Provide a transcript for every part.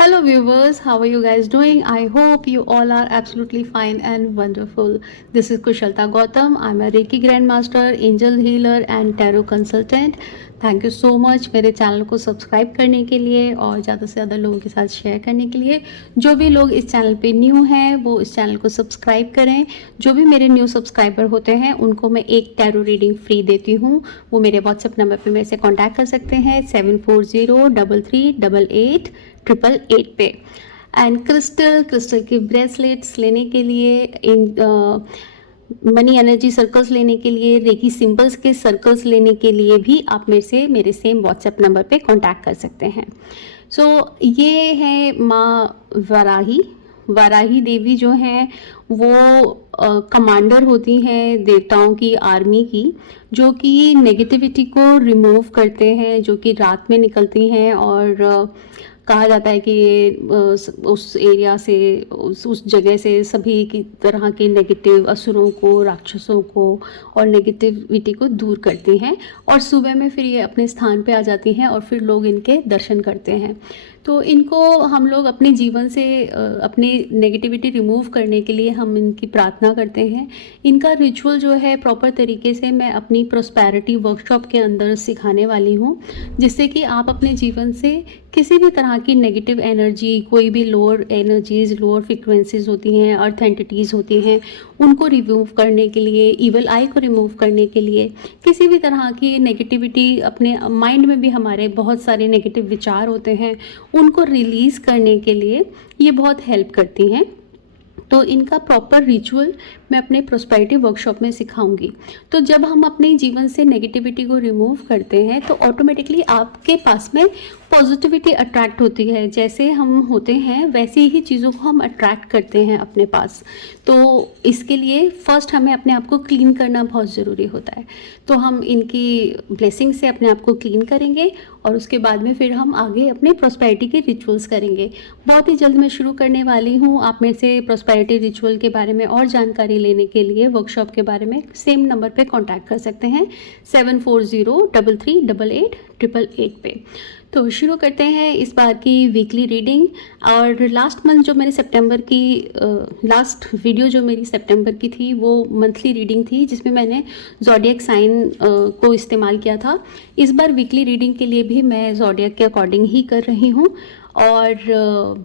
Hello, viewers. How are you guys doing? I hope you all are absolutely fine and wonderful. This is Kushalta Gautam. I'm a Reiki Grandmaster, Angel Healer and Tarot Consultant. Thank you so much मेरे channel को subscribe करने के लिए और ज़्यादा से ज़्यादा लोगों के साथ शेयर करने के लिए। जो भी लोग इस चैनल पे न्यू हैं वो इस चैनल को सब्सक्राइब करें। जो भी मेरे न्यू सब्सक्राइबर होते हैं उनको मैं एक टैरो रीडिंग फ्री देती हूँ। वो मेरे व्हाट्सएप नंबर पे मेरे से कॉन्टैक्ट कर सकते हैं 74033888 पे। एंड क्रिस्टल की ब्रेसलेट्स लेने के लिए, इन मनी एनर्जी सर्कल्स लेने के लिए, रेकी सिंबल्स के सर्कल्स लेने के लिए भी आप मेरे से मेरे सेम व्हाट्सएप नंबर पे कांटेक्ट कर सकते हैं। सो ये है माँ वाराही देवी जो हैं वो कमांडर होती हैं देवताओं की आर्मी की, जो कि नेगेटिविटी को रिमूव करते हैं, जो कि रात में निकलती हैं और कहा जाता है कि ये उस एरिया से उस जगह से सभी की तरह के नेगेटिव असुरों को, राक्षसों को और नेगेटिविटी को दूर करती हैं। और सुबह में फिर ये अपने स्थान पे आ जाती हैं और फिर लोग इनके दर्शन करते हैं। तो इनको हम लोग अपने जीवन से अपनी नेगेटिविटी रिमूव करने के लिए हम इनकी प्रार्थना करते हैं। इनका रिचुअल जो है प्रॉपर तरीके से मैं अपनी प्रॉस्पेरिटी वर्कशॉप के अंदर सिखाने वाली हूँ, जिससे कि आप अपने जीवन से किसी भी तरह की नेगेटिव एनर्जी, कोई भी लोअर एनर्जीज, लोअर फ्रिक्वेंसीज होती हैं, अर्थ एंटिटीज़ होती हैं, उनको रिमूव करने के लिए, इवल आई को रिमूव करने के लिए, किसी भी तरह की नेगेटिविटी, अपने माइंड में भी हमारे बहुत सारे नेगेटिव विचार होते हैं, उनको रिलीज़ करने के लिए ये बहुत हेल्प करती हैं। तो इनका प्रॉपर रिचुअल मैं अपने प्रॉस्पेरिटी वर्कशॉप में सिखाऊंगी। तो जब हम अपने जीवन से नेगेटिविटी को रिमूव करते हैं तो ऑटोमेटिकली आपके पास में पॉजिटिविटी अट्रैक्ट होती है। जैसे हम होते हैं वैसी ही चीज़ों को हम अट्रैक्ट करते हैं अपने पास। तो इसके लिए फ़र्स्ट हमें अपने आप को क्लीन करना बहुत ज़रूरी होता है। तो हम इनकी ब्लेसिंग से अपने आप को क्लीन करेंगे और उसके बाद में फिर हम आगे अपने प्रॉस्पेरिटी के रिचुअल्स करेंगे। बहुत ही जल्द मैं शुरू करने वाली हूँ। आप मेरे से प्रॉस्पेरिटी रिचुअल के बारे में और जानकारी लेने के लिए, वर्कशॉप के बारे में सेम नंबर पे कांटेक्ट कर सकते हैं 7403388888 पे। तो शुरू करते हैं इस बार की वीकली रीडिंग। और लास्ट मंथ जो मैंने सितंबर की लास्ट वीडियो जो मेरी सितंबर की थी वो मंथली रीडिंग थी, जिसमें मैंने ज़ोडिएक साइन को इस्तेमाल किया था। इस बार वीकली रीडिंग के लिए भी मैं ज़ोडिएक के अकॉर्डिंग ही कर रही हूँ। और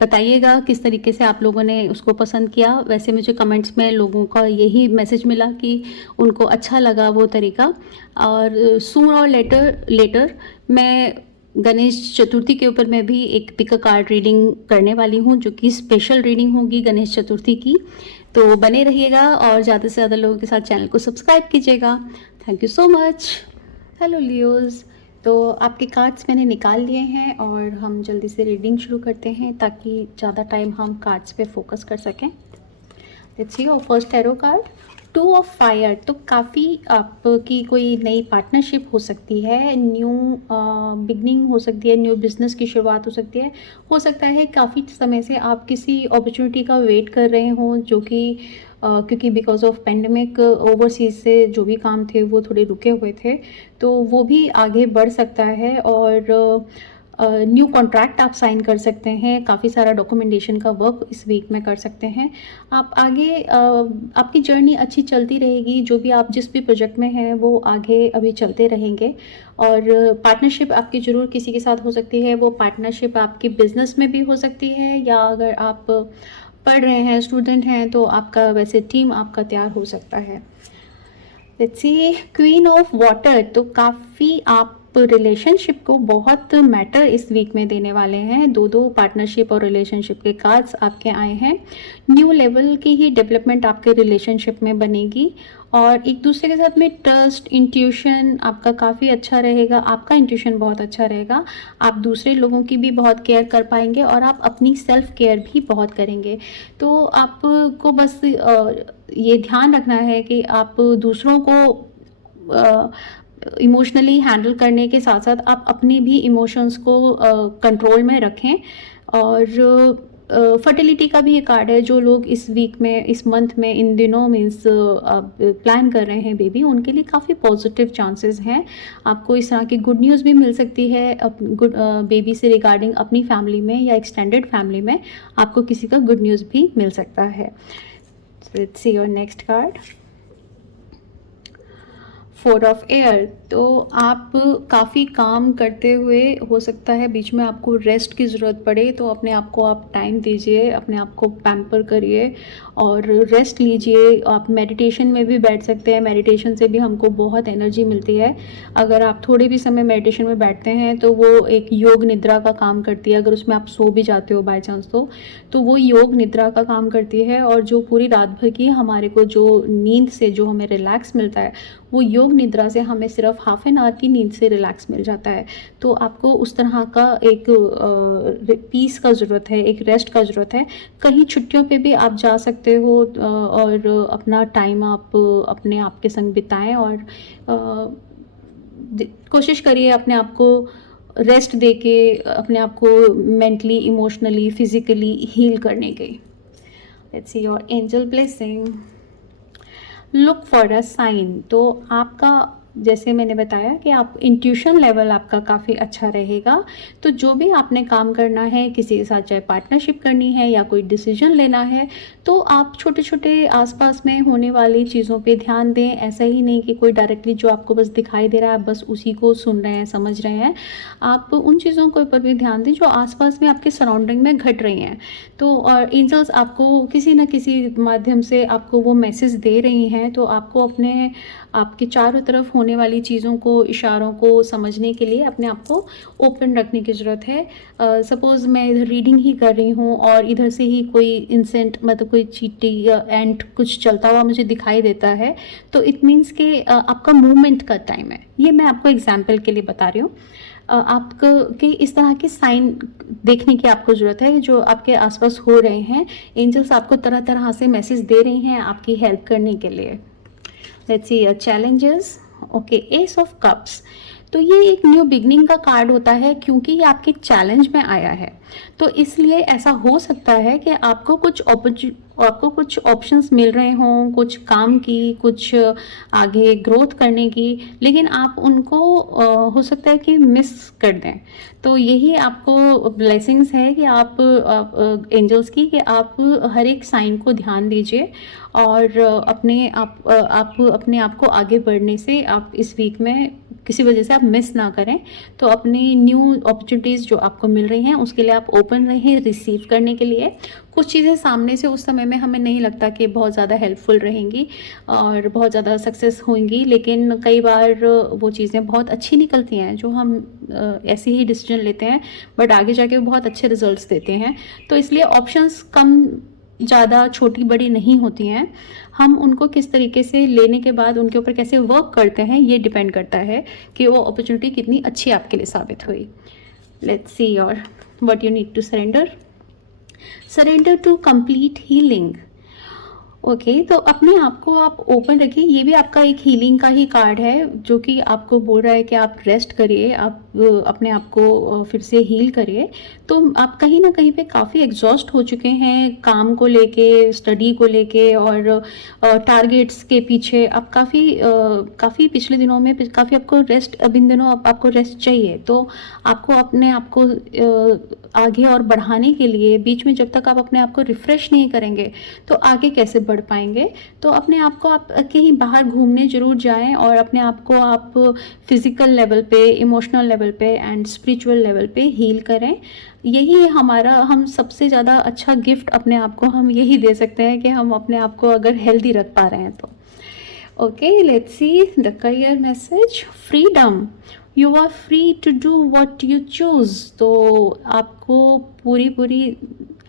बताइएगा किस तरीके से आप लोगों ने उसको पसंद किया। वैसे मुझे कमेंट्स में लोगों का यही मैसेज मिला कि उनको अच्छा लगा वो तरीका। और सून और लेटर मैं गणेश चतुर्थी के ऊपर मैं भी एक पिक अ कार्ड रीडिंग करने वाली हूँ, जो कि स्पेशल रीडिंग होगी गणेश चतुर्थी की। तो बने रहिएगा और ज़्यादा से ज़्यादा लोगों के साथ चैनल को सब्सक्राइब कीजिएगा। Thank you so much. Hello Leos, तो आपके कार्ड्स मैंने निकाल लिए हैं और हम जल्दी से रीडिंग शुरू करते हैं ताकि ज़्यादा टाइम हम कार्ड्स पे फोकस कर सकें। Let's see your first tarot card, 2 of fire. तो काफ़ी आपकी कोई नई पार्टनरशिप हो सकती है, न्यू बिगनिंग हो सकती है, न्यू बिजनेस की शुरुआत हो सकता है काफ़ी समय से आप किसी अपॉर्चुनिटी का वेट कर रहे हों, जो कि क्योंकि बिकॉज ऑफ पेंडेमिक ओवरसीज से जो भी काम थे वो थोड़े रुके हुए थे, तो वो भी आगे बढ़ सकता है। और न्यू कॉन्ट्रैक्ट आप साइन कर सकते हैं। काफ़ी सारा डॉक्यूमेंटेशन का वर्क इस वीक में कर सकते हैं आप। आगे आपकी जर्नी अच्छी चलती रहेगी। जो भी आप जिस भी प्रोजेक्ट में हैं वो आगे अभी चलते रहेंगे। और पार्टनरशिप आपकी ज़रूर किसी के साथ हो सकती है। वो पार्टनरशिप आपकी बिजनेस में भी हो सकती है, या अगर आप पढ़ रहे हैं, स्टूडेंट हैं, तो आपका वैसे टीम आपका तैयार हो सकता है। Let's see, queen of water. तो काफ़ी आप रिलेशनशिप को बहुत मैटर इस वीक में देने वाले हैं। दो पार्टनरशिप और रिलेशनशिप के कार्ड्स आपके आए हैं। न्यू लेवल की ही डेवलपमेंट आपके रिलेशनशिप में बनेगी और एक दूसरे के साथ में ट्रस्ट, इंट्यूशन आपका काफ़ी अच्छा रहेगा। आपका इंट्यूशन बहुत अच्छा रहेगा। आप दूसरे लोगों की भी बहुत केयर कर पाएंगे और आप अपनी सेल्फ केयर भी बहुत करेंगे। तो आपको बस ये ध्यान रखना है कि आप दूसरों को इमोशनली हैंडल करने के साथ साथ आप अपने भी इमोशंस को कंट्रोल में रखें। और फर्टिलिटी का भी ये कार्ड है। जो लोग इस वीक में, इस मंथ में, इन दिनों मीन्स प्लान कर रहे हैं बेबी, उनके लिए काफ़ी पॉजिटिव चांसेस हैं। आपको इस तरह की गुड न्यूज़ भी मिल सकती है गुड बेबी से रिगार्डिंग अपनी फैमिली में या एक्सटेंडेड फैमिली में आपको किसी का गुड न्यूज़ भी मिल सकता है। Let's see your next card, 4 of air. तो आप काफ़ी काम करते हुए हो सकता है बीच में आपको रेस्ट की ज़रूरत पड़े, तो अपने आप को आप टाइम दीजिए, अपने आप को पैम्पर करिए और रेस्ट लीजिए। आप मेडिटेशन में भी बैठ सकते हैं, मेडिटेशन से भी हमको बहुत एनर्जी मिलती है। अगर आप थोड़े भी समय मेडिटेशन में बैठते हैं तो वो एक योग निद्रा का काम करती है। अगर उसमें आप सो भी जाते हो बाय चांस तो वो योग निद्रा का काम करती है। और जो पूरी रात भर की हमारे को जो नींद से जो हमें रिलैक्स मिलता है, वो योग निद्रा से हमें सिर्फ हाफ एन आवर की नींद से रिलैक्स मिल जाता है। तो आपको उस तरह का एक पीस का ज़रूरत है, एक रेस्ट का ज़रूरत है। कहीं छुट्टियों पे भी आप जा सकते हो और अपना टाइम आप अपने आप के संग बिताएं और कोशिश करिए अपने आप को रेस्ट दे के अपने आप को मेंटली, इमोशनली, फिज़िकली हील करने की। Let's see your angel blessing. Look for a sign. तो आपका, जैसे मैंने बताया कि आप इंट्यूशन लेवल आपका काफ़ी अच्छा रहेगा। तो जो भी आपने काम करना है, किसी के साथ चाहे पार्टनरशिप करनी है या कोई डिसीजन लेना है, तो आप छोटे छोटे आसपास में होने वाली चीज़ों पे ध्यान दें। ऐसा ही नहीं कि कोई डायरेक्टली जो आपको बस दिखाई दे रहा है, आप बस उसी को सुन रहे हैं, समझ रहे हैं। आप उन चीज़ों के ऊपर भी ध्यान दें जो आसपास में आपके सराउंडिंग में घट रही हैं। तो और एंजल्स आपको किसी न किसी माध्यम से आपको वो मैसेज दे रही हैं। तो आपको अपने आपके चारों तरफ होने वाली चीज़ों को, इशारों को समझने के लिए अपने आप को ओपन रखने की ज़रूरत है। सपोज़ मैं इधर रीडिंग ही कर रही हूँ और इधर से ही कोई इंसेंट, मतलब कोई चींटी या एंट कुछ चलता हुआ मुझे दिखाई देता है, तो इट मीन्स कि आपका मूवमेंट का टाइम है। ये मैं आपको एग्जाम्पल के लिए बता रही हूँ। आपको कि इस तरह के साइन देखने की आपको ज़रूरत है जो आपके आसपास हो रहे हैं। एंजल्स आपको तरह तरह से मैसेज दे रही हैं आपकी हेल्प करने के लिए। Let's C challenges. Okay, S of cups. तो ये एक न्यू बिगनिंग का कार्ड होता है क्योंकि ये आपके चैलेंज में आया है। तो इसलिए ऐसा हो सकता है कि आपको कुछ ऑप्शंस मिल रहे हों, कुछ काम की, कुछ आगे ग्रोथ करने की, लेकिन आप उनको हो सकता है कि मिस कर दें। तो यही आपको ब्लेसिंग्स है कि आप एंजल्स की, कि आप हर एक साइन को ध्यान दीजिए और अपने आप को आगे बढ़ने से आप इस वीक में किसी वजह से आप मिस ना करें। तो अपनी न्यू अपॉर्चुनिटीज़ जो आपको मिल रही हैं उसके लिए आप ओपन रहें रिसीव करने के लिए। कुछ चीज़ें सामने से उस समय में हमें नहीं लगता कि बहुत ज़्यादा हेल्पफुल रहेंगी और बहुत ज़्यादा सक्सेस होंगी, लेकिन कई बार वो चीज़ें बहुत अच्छी निकलती हैं जो हम ऐसे ही डिसीजन लेते हैं, बट आगे जाके वो बहुत अच्छे रिजल्ट्स देते हैं। तो इसलिए ऑप्शंस कम ज़्यादा, छोटी बड़ी नहीं होती हैं। हम उनको किस तरीके से लेने के बाद उनके ऊपर कैसे वर्क करते हैं, ये डिपेंड करता है कि वो अपॉर्चुनिटी कितनी अच्छी आपके लिए साबित हुई। Let's see your what you need to surrender to complete healing. Okay, तो अपने आप को आप ओपन रखिए। ये भी आपका एक हीलिंग का ही कार्ड है जो कि आपको बोल रहा है कि आप रेस्ट करिए, आप अपने आप को फिर से हील करिए। तो आप कहीं ना कहीं पे काफ़ी एग्जॉस्ट हो चुके हैं काम को लेके, स्टडी को लेके और टारगेट्स के पीछे। आप काफ़ी पिछले दिनों में काफ़ी आपको रेस्ट, अब इन दिनों आपको रेस्ट चाहिए। तो आपको अपने आप को आगे और बढ़ाने के लिए, बीच में जब तक आप अपने आप को रिफ़्रेश नहीं करेंगे तो आगे कैसे बढ़ पाएंगे। तो अपने आप को आप कहीं बाहर घूमने ज़रूर जाएं और अपने आप को आप फिज़िकल लेवल पे, इमोशनल लेवल पे एंड स्पिरिचुअल लेवल पे हील करें। यही हम सबसे ज़्यादा अच्छा गिफ्ट अपने आप को हम यही दे सकते हैं कि हम अपने आप को अगर हेल्दी रख पा रहे हैं तो। Okay, let's see the career message. Freedom, you are free to do what you choose. तो आपको पूरी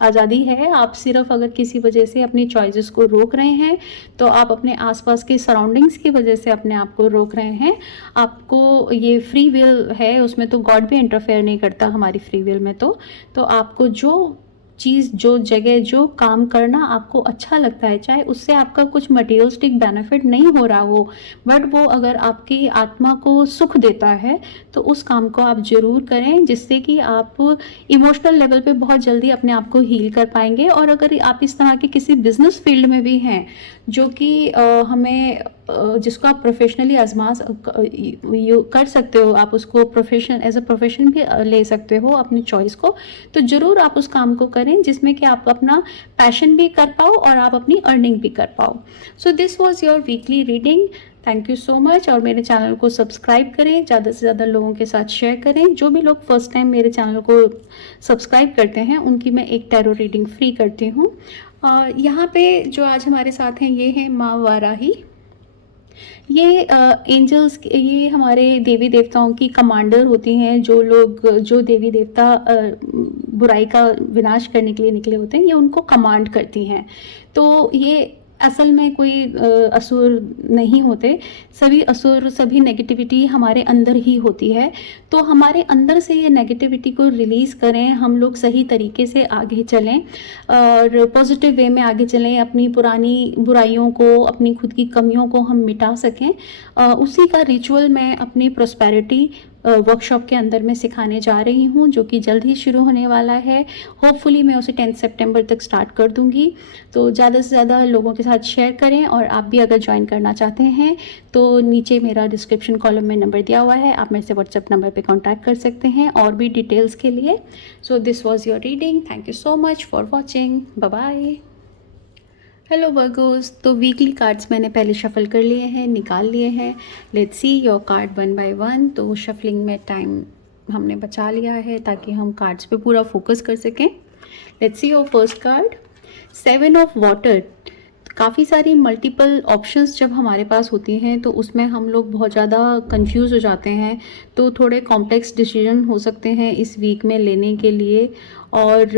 आज़ादी है। आप सिर्फ अगर किसी वजह से अपनी चॉइसेस को रोक रहे हैं तो आप अपने आसपास के सराउंडिंग्स की वजह से अपने आप को रोक रहे हैं। आपको ये फ्री विल है, उसमें तो गॉड भी इंटरफेयर नहीं करता हमारी फ्री विल में। तो आपको जो चीज़, जो जगह, जो काम करना आपको अच्छा लगता है, चाहे उससे आपका कुछ मटेरियलिस्टिक बेनिफिट नहीं हो रहा हो, बट वो अगर आपकी आत्मा को सुख देता है तो उस काम को आप ज़रूर करें, जिससे कि आप इमोशनल लेवल पे बहुत जल्दी अपने आप को हील कर पाएंगे। और अगर आप इस तरह के किसी बिजनेस फील्ड में भी हैं जो कि हमें जिसको आप प्रोफेशनली आजमा कर सकते हो, आप उसको प्रोफेशन एज अ प्रोफेशन भी ले सकते हो अपनी चॉइस को, तो ज़रूर आप उस काम को करें जिसमें कि आप अपना पैशन भी कर पाओ और आप अपनी अर्निंग भी कर पाओ। So this was your weekly reading. Thank you so much. और मेरे चैनल को सब्सक्राइब करें, ज़्यादा से ज़्यादा लोगों के साथ शेयर करें। जो भी लोग फर्स्ट टाइम मेरे चैनल को सब्सक्राइब करते हैं उनकी मैं एक टैरो रीडिंग फ्री करती हूँ। यहाँ पे जो आज हमारे साथ हैं ये हैं माँ वाराही। ये एंजल्स, ये हमारे देवी देवताओं की कमांडर होती हैं। जो देवी देवता बुराई का विनाश करने के लिए निकले होते हैं, ये उनको कमांड करती हैं। तो ये असल में कोई असुर नहीं होते। सभी असुर, सभी नेगेटिविटी हमारे अंदर ही होती है। तो हमारे अंदर से ये नेगेटिविटी को रिलीज़ करें, हम लोग सही तरीके से आगे चलें और पॉजिटिव वे में आगे चलें, अपनी पुरानी बुराइयों को, अपनी खुद की कमियों को हम मिटा सकें। उसी का रिचुअल मैं अपनी प्रॉस्पेरिटी वर्कशॉप के अंदर मैं सिखाने जा रही हूँ, जो कि जल्द ही शुरू होने वाला है। होपफुली मैं उसे 10 सितंबर तक स्टार्ट कर दूँगी। तो ज़्यादा से ज़्यादा लोगों के साथ शेयर करें। और आप भी अगर ज्वाइन करना चाहते हैं तो नीचे मेरा डिस्क्रिप्शन कॉलम में नंबर दिया हुआ है, आप मेरे से व्हाट्सएप नंबर पे कांटेक्ट कर सकते हैं और भी डिटेल्स के लिए। So this was your reading. Thank you so much for watching. Bye bye. Hello Virgos, तो वीकली कार्ड्स मैंने पहले शफल कर लिए हैं, निकाल लिए हैं। Let's see your card one by one. तो शफलिंग में टाइम हमने बचा लिया है ताकि हम कार्ड्स पे पूरा फोकस कर सकें। Let's see your first card, 7 of water. काफ़ी सारी मल्टीपल ऑप्शंस जब हमारे पास होती हैं तो उसमें हम लोग बहुत ज़्यादा कंफ्यूज हो जाते हैं। तो थोड़े कॉम्प्लेक्स डिसीजन हो सकते हैं इस वीक में लेने के लिए। और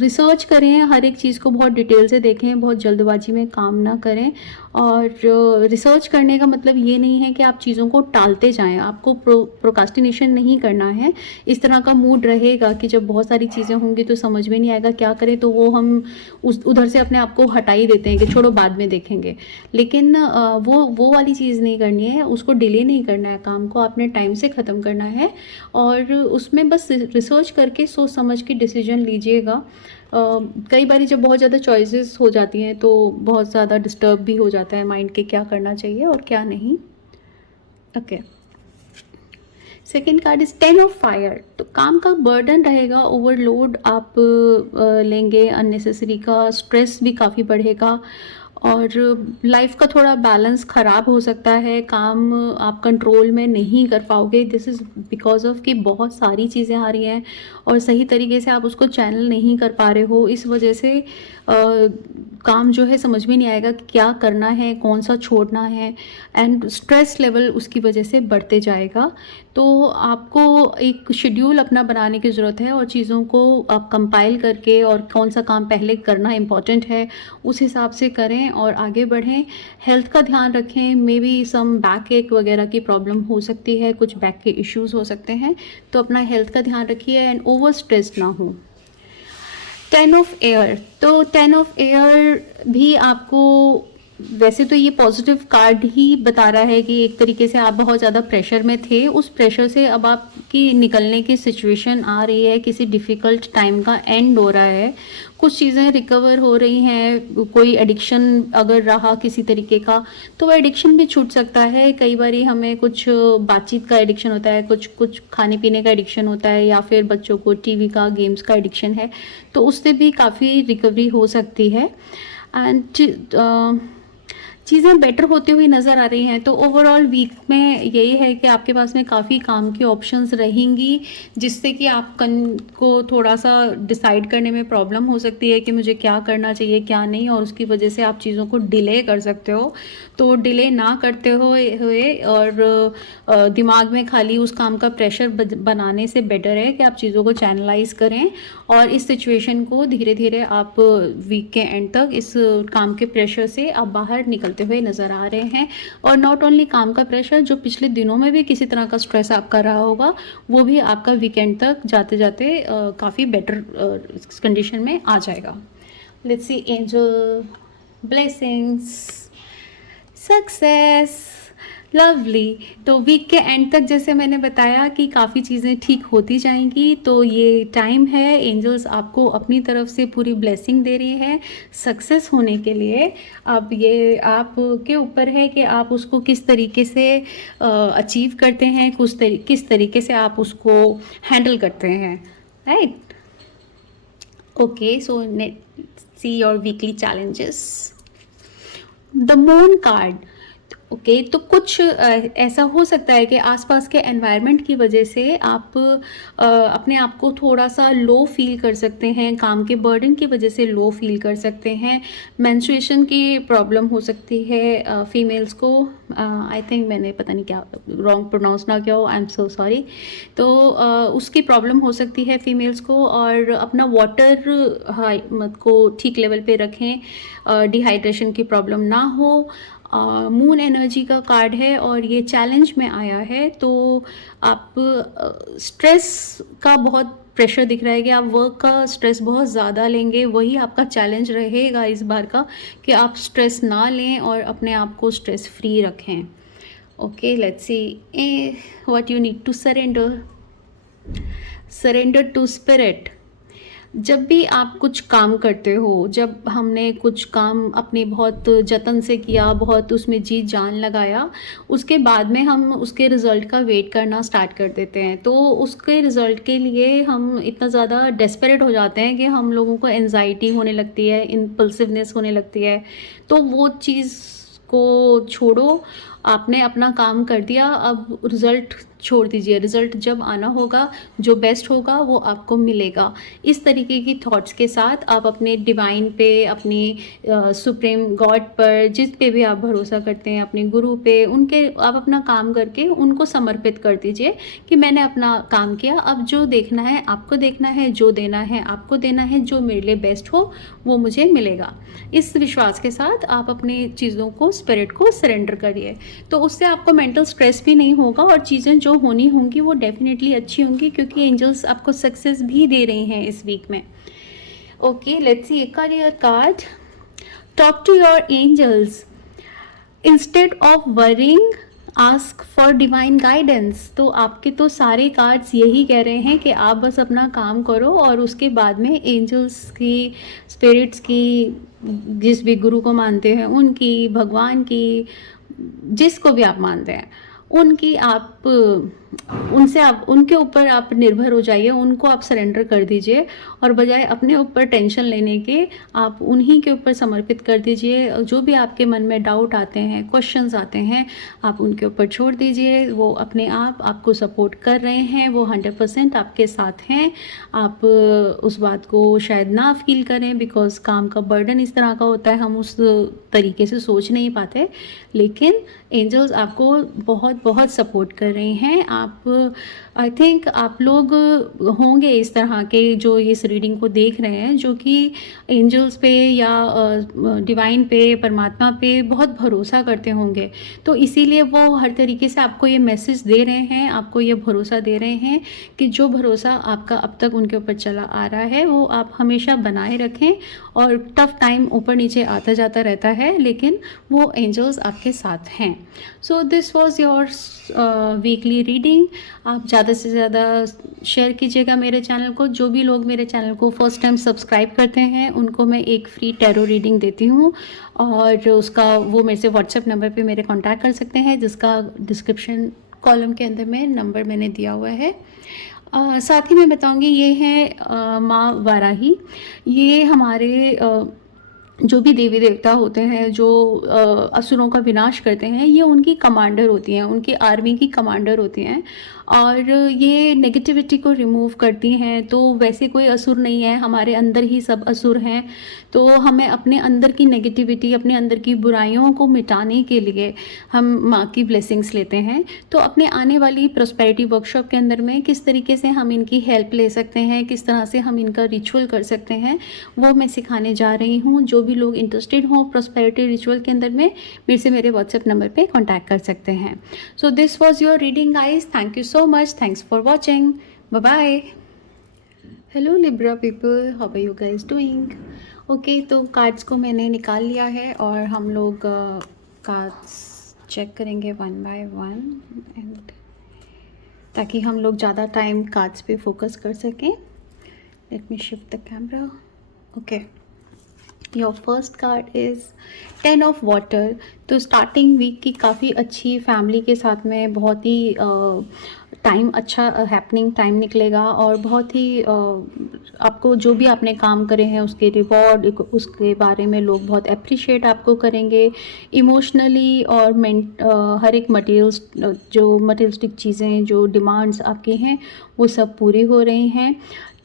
रिसर्च करें, हर एक चीज़ को बहुत डिटेल से देखें, बहुत जल्दबाजी में काम ना करें। और रिसर्च करने का मतलब ये नहीं है कि आप चीज़ों को टालते जाएं, आपको प्रोकास्टिनेशन नहीं करना है। इस तरह का मूड रहेगा कि जब बहुत सारी चीज़ें होंगी तो समझ में नहीं आएगा क्या करें, तो वो हम उधर से अपने आप को हटा ही देते हैं कि छोड़ो बाद में देखेंगे। लेकिन वो वाली चीज़ नहीं करनी है, उसको डिले नहीं करना है, काम को आपने टाइम से ख़त्म करना है। और उसमें बस रिसर्च करके सोच समझ के डिसीजन लीजिएगा। कई बार जब बहुत ज़्यादा चॉइसेस हो जाती हैं तो बहुत ज़्यादा डिस्टर्ब भी हो जाता है माइंड के, क्या करना चाहिए और क्या नहीं। Okay, second card is 10 of fire. तो काम का बर्डन रहेगा, ओवरलोड आप लेंगे, अननेसेसरी का स्ट्रेस भी काफ़ी बढ़ेगा और लाइफ का थोड़ा बैलेंस ख़राब हो सकता है, काम आप कंट्रोल में नहीं कर पाओगे। दिस इज़ बिकॉज ऑफ कि बहुत सारी चीज़ें आ रही हैं और सही तरीके से आप उसको चैनल नहीं कर पा रहे हो। इस वजह से काम जो है समझ में नहीं आएगा कि क्या करना है, कौन सा छोड़ना है, एंड स्ट्रेस लेवल उसकी वजह से बढ़ते जाएगा। तो आपको एक शेड्यूल अपना बनाने की ज़रूरत है और चीज़ों को आप कंपाइल करके और कौन सा काम पहले करना इम्पॉर्टेंट है उस हिसाब से करें और आगे बढ़ें। हेल्थ का ध्यान रखें, मे बी सम बैक एक वगैरह की प्रॉब्लम हो सकती है, कुछ बैक के इश्यूज़ हो सकते हैं, तो अपना हेल्थ का ध्यान रखिए एंड ओवर स्ट्रेस्ड ना हो। 10 ऑफ एयर। तो 10 ऑफ एयर भी आपको, वैसे तो ये पॉजिटिव कार्ड ही बता रहा है कि एक तरीके से आप बहुत ज़्यादा प्रेशर में थे, उस प्रेशर से अब आपकी निकलने की सिचुएशन आ रही है, किसी डिफ़िकल्ट टाइम का एंड हो रहा है, कुछ चीज़ें रिकवर हो रही हैं। कोई एडिक्शन अगर रहा किसी तरीके का तो वो एडिक्शन भी छूट सकता है। कई बार हमें कुछ बातचीत का एडिक्शन होता है, कुछ खाने पीने का एडिक्शन होता है, या फिर बच्चों को टीवी का, गेम्स का एडिक्शन है, तो उससे भी काफ़ी रिकवरी हो सकती है एंड चीज़ें बेटर होती हुई नज़र आ रही हैं। तो ओवरऑल वीक में यही है कि आपके पास में काफ़ी काम की ऑप्शंस रहेंगी, जिससे कि आप को थोड़ा सा डिसाइड करने में प्रॉब्लम हो सकती है कि मुझे क्या करना चाहिए क्या नहीं, और उसकी वजह से आप चीज़ों को डिले कर सकते हो। तो डिले ना करते हुए और दिमाग में खाली उस काम का प्रेशर बनाने से बेटर है कि आप चीज़ों को चैनलाइज करें और इस सिचुएशन को धीरे धीरे आप वीक के एंड तक इस काम के प्रेशर से आप बाहर निकल चलते हुए नज़र आ रहे हैं। और नॉट ओनली काम का प्रेशर, जो पिछले दिनों में भी किसी तरह का स्ट्रेस आपका रहा होगा, वो भी आपका वीकेंड तक जाते जाते काफ़ी बेटर कंडीशन में आ जाएगा। Let's see angel blessings, success, lovely. तो वीक के एंड तक जैसे मैंने बताया कि काफ़ी चीज़ें ठीक होती जाएंगी, तो ये टाइम है, एंजल्स आपको अपनी तरफ से पूरी ब्लेसिंग दे रही है सक्सेस होने के लिए। अब ये आपके ऊपर है कि आप उसको किस तरीके से अचीव करते हैं, किस तरीके से आप उसको हैंडल करते हैं, right. Okay, so see your weekly challenges. The moon card. Okay, तो कुछ ऐसा हो सकता है कि आसपास के एनवायरनमेंट की वजह से आप अपने आप को थोड़ा सा लो फील कर सकते हैं, काम के बर्डन की वजह से लो फील कर सकते हैं, मेंस्ट्रुएशन की प्रॉब्लम हो सकती है फीमेल्स को। आई थिंक मैंने पता नहीं क्या रॉन्ग प्रोनाउंस ना किया हो, आई एम सो सॉरी। तो उसकी प्रॉब्लम हो सकती है फीमेल्स को। और अपना वाटर मत को ठीक लेवल पे रखें, डिहाइड्रेशन की प्रॉब्लम ना हो। मून एनर्जी का कार्ड है और ये चैलेंज में आया है, तो आप स्ट्रेस का बहुत प्रेशर दिख रहा है कि आप वर्क का स्ट्रेस बहुत ज़्यादा लेंगे। वही आपका चैलेंज रहेगा इस बार का, कि आप स्ट्रेस ना लें और अपने आप को स्ट्रेस फ्री रखें। Okay, let's see what you need to surrender. Surrender to spirit. जब भी आप कुछ काम करते हो, जब हमने कुछ काम अपने बहुत जतन से किया, बहुत उसमें जी जान लगाया, उसके बाद में हम उसके रिज़ल्ट का वेट करना स्टार्ट कर देते हैं। तो उसके रिज़ल्ट के लिए हम इतना ज़्यादा डेस्परेट हो जाते हैं कि हम लोगों को एंजाइटी होने लगती है, इम्पल्सिवनेस होने लगती है। तो वो चीज़ को छोड़ो, आपने अपना काम कर दिया, अब रिज़ल्ट छोड़ दीजिए। रिज़ल्ट जब आना होगा, जो बेस्ट होगा वो आपको मिलेगा। इस तरीके की थॉट्स के साथ आप अपने डिवाइन पे, अपने सुप्रीम गॉड पर, जिस पे भी आप भरोसा करते हैं, अपने गुरु पे, उनके आप अपना काम करके उनको समर्पित कर दीजिए कि मैंने अपना काम किया, अब जो देखना है आपको देखना है, जो देना है आपको देना है, जो मेरे लिए बेस्ट हो वो मुझे मिलेगा। इस विश्वास के साथ आप अपनी चीज़ों को, स्पिरिट को सरेंडर करिए, तो उससे आपको मेंटल स्ट्रेस भी नहीं होगा और चीज़ें जो होनी होंगी वो डेफिनेटली अच्छी होंगी, क्योंकि एंजल्स आपको सक्सेस भी दे रही हैं इस वीक में। Okay, let's see career card. Talk to your angels instead of worrying, ask for divine guidance. तो आपके तो सारे कार्ड्स यही कह रहे हैं कि आप बस अपना काम करो और उसके बाद में एंजल्स की, स्पिरिट्स की, जिस भी गुरु को मानते हैं उनकी, भगवान की, जिसको भी आप मानते हैं उनकी, आप उनसे, आप उनके ऊपर आप निर्भर हो जाइए, उनको आप सरेंडर कर दीजिए और बजाय अपने ऊपर टेंशन लेने के आप उन्हीं के ऊपर समर्पित कर दीजिए। जो भी आपके मन में डाउट आते हैं, क्वेश्चंस आते हैं, आप उनके ऊपर छोड़ दीजिए। वो अपने आप आपको सपोर्ट कर रहे हैं, वो 100% आपके साथ हैं। आप उस बात को शायद ना फील करें, बिकॉज काम का बर्डन इस तरह का होता है, हम उस तरीके से सोच नहीं पाते, लेकिन एंजल्स आपको बहुत बहुत सपोर्ट कर रहे हैं। आप, आई थिंक आप लोग होंगे इस तरह के जो इस रीडिंग को देख रहे हैं, जो कि एंजल्स पे या डिवाइन पे, परमात्मा पे बहुत भरोसा करते होंगे। तो इसीलिए वो हर तरीके से आपको ये मैसेज दे रहे हैं, आपको ये भरोसा दे रहे हैं कि जो भरोसा आपका अब तक उनके ऊपर चला आ रहा है वो आप हमेशा बनाए रखें। और टफ टाइम ऊपर नीचे आता जाता रहता है, लेकिन वो एंजल्स आपके साथ हैं। So this was your weekly reading. आप ज़्यादा से ज़्यादा शेयर कीजिएगा मेरे चैनल को। जो भी लोग मेरे चैनल को फर्स्ट टाइम सब्सक्राइब करते हैं उनको मैं एक फ्री टैरो रीडिंग देती हूँ, और उसका वो मेरे से व्हाट्सएप नंबर पे मेरे कांटेक्ट कर सकते हैं, जिसका डिस्क्रिप्शन कॉलम के अंदर में नंबर मैंने दिया हुआ है। साथ ही मैं बताऊँगी, ये है माँ वाराही। ये हमारे जो भी देवी देवता होते हैं, जो असुरों का विनाश करते हैं, ये उनकी कमांडर होती हैं, उनकी आर्मी की कमांडर होती हैं। और ये नेगेटिविटी को रिमूव करती हैं। तो वैसे कोई असुर नहीं है, हमारे अंदर ही सब असुर हैं। तो हमें अपने अंदर की नेगेटिविटी, अपने अंदर की बुराइयों को मिटाने के लिए हम माँ की ब्लेसिंग्स लेते हैं। तो अपने आने वाली प्रॉस्पेरिटी वर्कशॉप के अंदर में किस तरीके से हम इनकी हेल्प ले सकते हैं, किस तरह से हम इनका रिचुअल कर सकते हैं, वो मैं सिखाने जा रही हूँ। जो भी लोग इंटरेस्टेड हों प्रॉस्पेरिटी रिचुअल के अंदर में, मेरे से मेरे व्हाट्सएप नंबर पे कांटेक्ट कर सकते हैं। So this was your reading guys, thank you so much, thanks for watching, bye bye. Hello Libra people, how are you guys doing? Okay, तो कार्ड्स को मैंने निकाल लिया है और हम लोग कार्ड्स चेक करेंगे वन बाय वन, एंड ताकि हम लोग ज़्यादा टाइम कार्ड्स पे फोकस कर सकें। Let me shift the camera. Okay, your first card is 10 of water. तो स्टार्टिंग वीक की काफ़ी अच्छी फैमिली के साथ में बहुत ही टाइम अच्छा हैपनिंग टाइम निकलेगा, और बहुत ही आपको जो भी आपने काम करे हैं उसके रिवॉर्ड, उसके बारे में लोग बहुत अप्रिशिएट आपको करेंगे इमोशनली। और हर एक मटेरियल्स, जो मटेरियलिस्टिक चीज़ें, जो डिमांड्स आपके हैं वो सब पूरी हो रही हैं।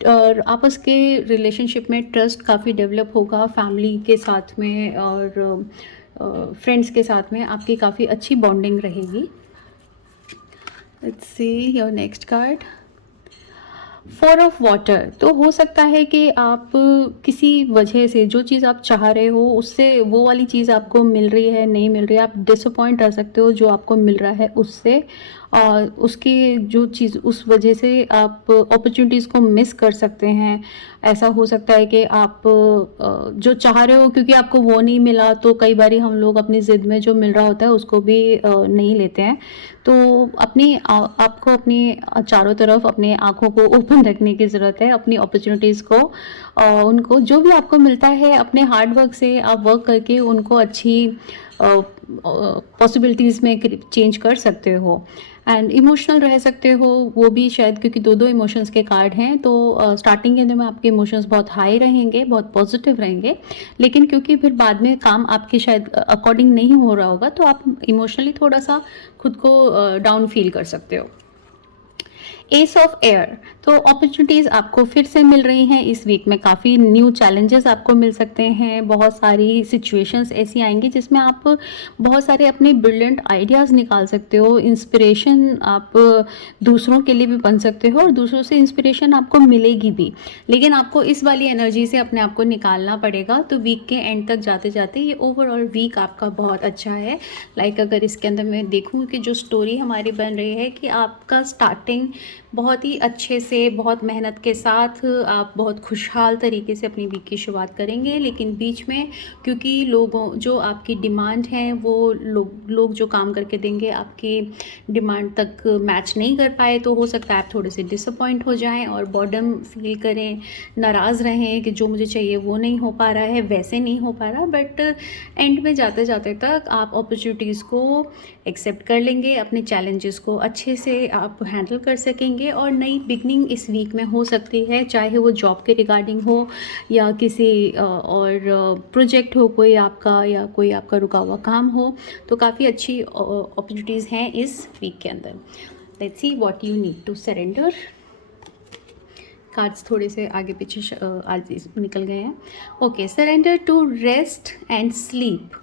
और आपस के रिलेशनशिप में ट्रस्ट काफ़ी डेवलप होगा फैमिली के साथ में, और फ्रेंड्स के साथ में आपकी काफ़ी अच्छी बॉन्डिंग रहेगी। Let's see your next card, 4 of water. तो हो सकता है कि आप किसी वजह से जो चीज़ आप चाह रहे हो उससे वो वाली चीज़ आपको मिल रही है, नहीं मिल रही है, आप डिसअपॉइंट रह सकते हो जो आपको मिल रहा है उससे, और उसकी जो चीज़ उस वजह से आप अपॉर्चुनिटीज़ को मिस कर सकते हैं। ऐसा हो सकता है कि आप जो चाह रहे हो क्योंकि आपको वो नहीं मिला, तो कई बार हम लोग अपनी ज़िद में जो मिल रहा होता है उसको भी नहीं लेते हैं। तो आपको अपनी चारों तरफ अपने आँखों को ओपन रखने की ज़रूरत है, अपनी अपॉर्चुनिटीज़ को, उनको जो भी आपको मिलता है अपने हार्ड वर्क से आप वर्क करके उनको अच्छी पॉसिबिलिटीज़ में चेंज कर सकते हो। एंड इमोशनल रह सकते हो, वो भी शायद, क्योंकि दो इमोशंस के कार्ड हैं। तो स्टार्टिंग के अंदर में आपके इमोशंस बहुत हाई रहेंगे, बहुत पॉजिटिव रहेंगे, लेकिन क्योंकि फिर बाद में काम आपके शायद अकॉर्डिंग नहीं हो रहा होगा, तो आप इमोशनली थोड़ा सा खुद को डाउन फील कर सकते हो। S of air. तो अपॉर्चुनिटीज़ आपको फिर से मिल रही हैं इस वीक में, काफ़ी न्यू चैलेंजेस आपको मिल सकते हैं, बहुत सारी सिचुएशंस ऐसी आएंगी जिसमें आप बहुत सारे अपने ब्रिलियंट आइडियाज़ निकाल सकते हो। इंस्पिरेशन आप दूसरों के लिए भी बन सकते हो और दूसरों से इंस्पिरेशन आपको मिलेगी भी, लेकिन आपको इस वाली एनर्जी से अपने आप को निकालना पड़ेगा। तो वीक के एंड तक जाते जाते ये ओवरऑल वीक आपका बहुत अच्छा है। अगर इसके अंदर मैं देखूँ कि जो स्टोरी हमारी बन रही है कि आपका स्टार्टिंग बहुत ही अच्छे से, बहुत मेहनत के साथ आप बहुत खुशहाल तरीके से अपनी वीक की शुरुआत करेंगे, लेकिन बीच में क्योंकि लोगों जो आपकी डिमांड है वो लोग जो काम करके देंगे आपकी डिमांड तक मैच नहीं कर पाए, तो हो सकता है आप थोड़े से डिसअपॉइंट हो जाएं और बॉर्डम फील करें, नाराज़ रहें कि जो मुझे चाहिए वो नहीं हो पा रहा है, वैसे नहीं हो पा रहा। बट एंड में जाते जाते तक आप अपॉर्चुनिटीज़ को एक्सेप्ट कर लेंगे, अपने चैलेंजेस को अच्छे से आप हैंडल कर सकेंगे, और नई बिगनिंग इस वीक में हो सकती है, चाहे वो जॉब के रिगार्डिंग हो या किसी और प्रोजेक्ट हो कोई आपका, या कोई आपका रुका हुआ काम हो। तो काफ़ी अच्छी अपॉर्चुनिटीज़ हैं इस वीक के अंदर। Let's see what you need to surrender. Cards थोड़े से आगे पीछे आज निकल गए हैं। Okay, surrender to rest and sleep.